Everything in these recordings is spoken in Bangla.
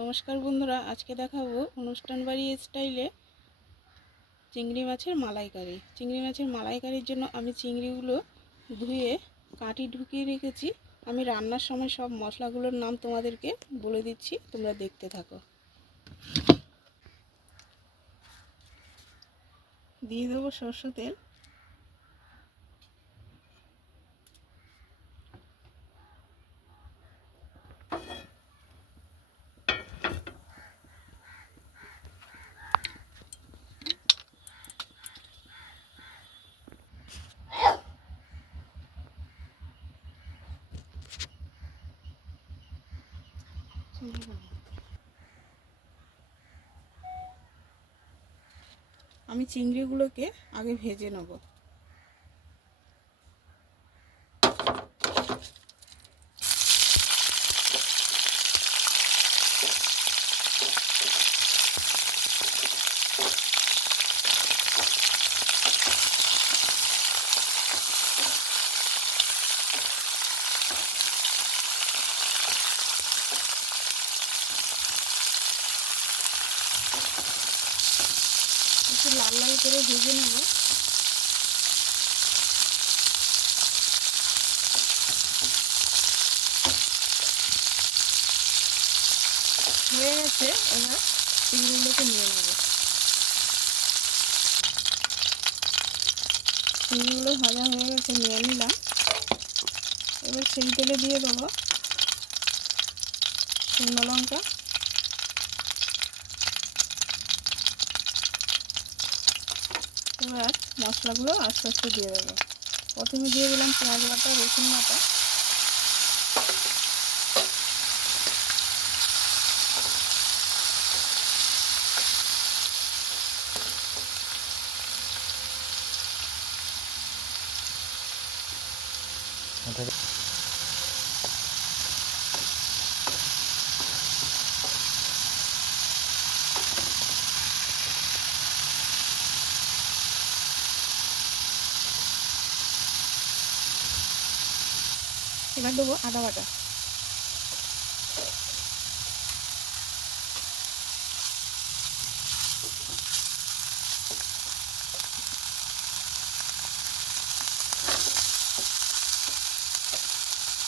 নমস্কার বন্ধুরা, আজকে দেখাবো অনুষ্ঠান বাড়ি স্টাইলে চিংড়ি মাছের মালাইকারি। চিংড়ি মাছের মালাইকারির জন্য আমি চিংড়িগুলো ধুয়ে কাঁটি ঢুকিয়ে রেখেছি। আমি রান্নার সময় সব মশলাগুলোর নাম তোমাদেরকে বলে দিচ্ছি, তোমরা দেখতে থাকো। দিয়ে দেবো সরষের তেল, আমি চিংড়িগুলোকে আগে ভেজে নেব। একটু লাল লাল করে ভেজে নেব। হয়ে গেছে, এবার চিংড়িগুলোকে নিয়ে নেব। চিংড়িগুলো ভাজা হয়ে গেছে, নিয়ে নিলাম। এবার সেই তেলে দিয়ে দেবো শুকনো লঙ্কা, এবার মশলাগুলো আস্তে আস্তে দিয়ে দেবো। প্রথমে দিয়ে দিলাম পেঁয়াজ বাটা, রসুন বাটা, এবার দেবো আদা বাটা,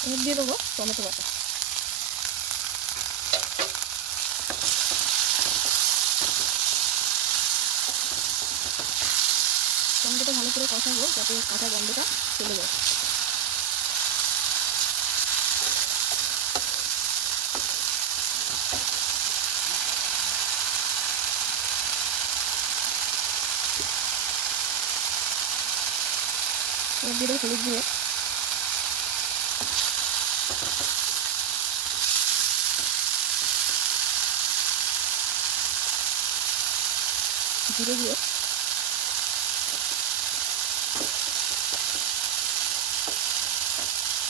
এবার দিয়ে দেবো টমেটো বাটা। টমেটোটা ভালো করে কষাবো যাতে কাঁচা গন্ধটা চলে যায়। এবার দিয়ে দেবো হলুদ গুঁড়ো, জিরে গুঁড়ো,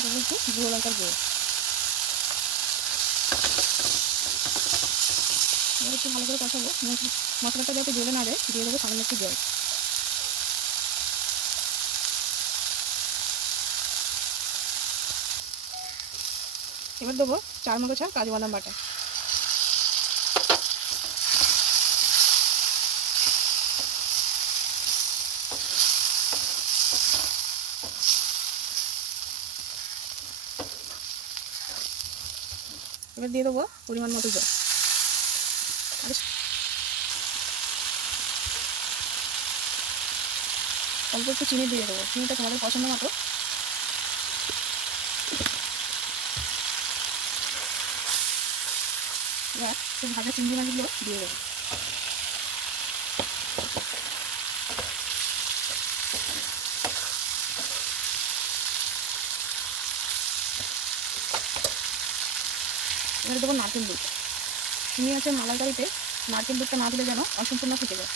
দেবো একটু গুঁড়ো লঙ্কার গুঁড়ো। এবার একটু ভালো করে কষাবো। মশলাটা যাতে জ্বলে না যায়, দিয়ে দেবো সামান্য একটু জল। এবার দেবো চারমগজ কাজু বাদাম বাটা, এবার দিয়ে দেবো পরিমাণ মতো জল। অল্প একটু চিনি দিয়ে দেবো, চিনিটা তোমাদের পছন্দ মতো। এবার সেই ভাজা চিংড়ি মাছগুলো দিয়ে দেবো। এবার দেবো নারকেল দুধ। চিংড়ি মাছের মালাইকারিতে নারকেল দুধটা না দিলে যেন অসম্পূর্ণ থেকে যায়।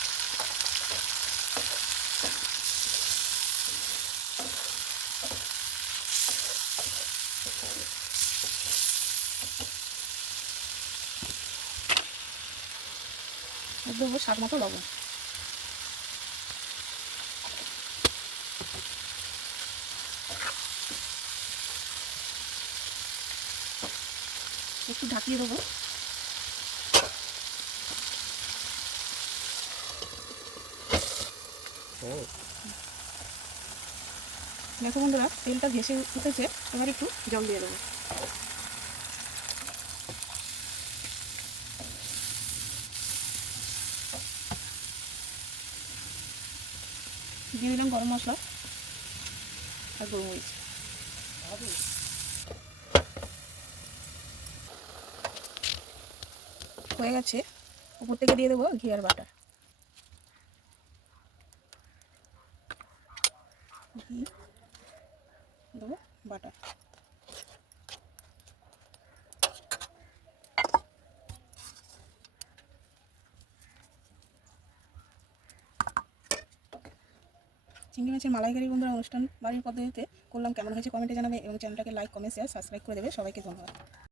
দেবো স্বাদ মতো লবণ। একটু ঢাকিয়ে দেবো। দেখো বন্ধুরা, তেলটা ভেসে উঠেছে, এবার একটু জল দিয়ে দেবো। দিয়ে দিলাম গরম মশলা আর গোলমরিচ। হয়ে গেছে, উপর থেকে দিয়ে দেবো ঘি আর বাটার। ঘি দেবো, বাটার। চিংড়ি মাছের মালাইকারি বন্ধুরা অনুষ্ঠান বাড়ির পদ্ধতিতে করলাম, কেমন হয়েছে কমেন্টে জানাবে এবং চ্যানেলটাকে লাইক, কমেন্ট, শেয়ার, সাবস্ক্রাইব করে দেবে। সবাইকে ধন্যবাদ।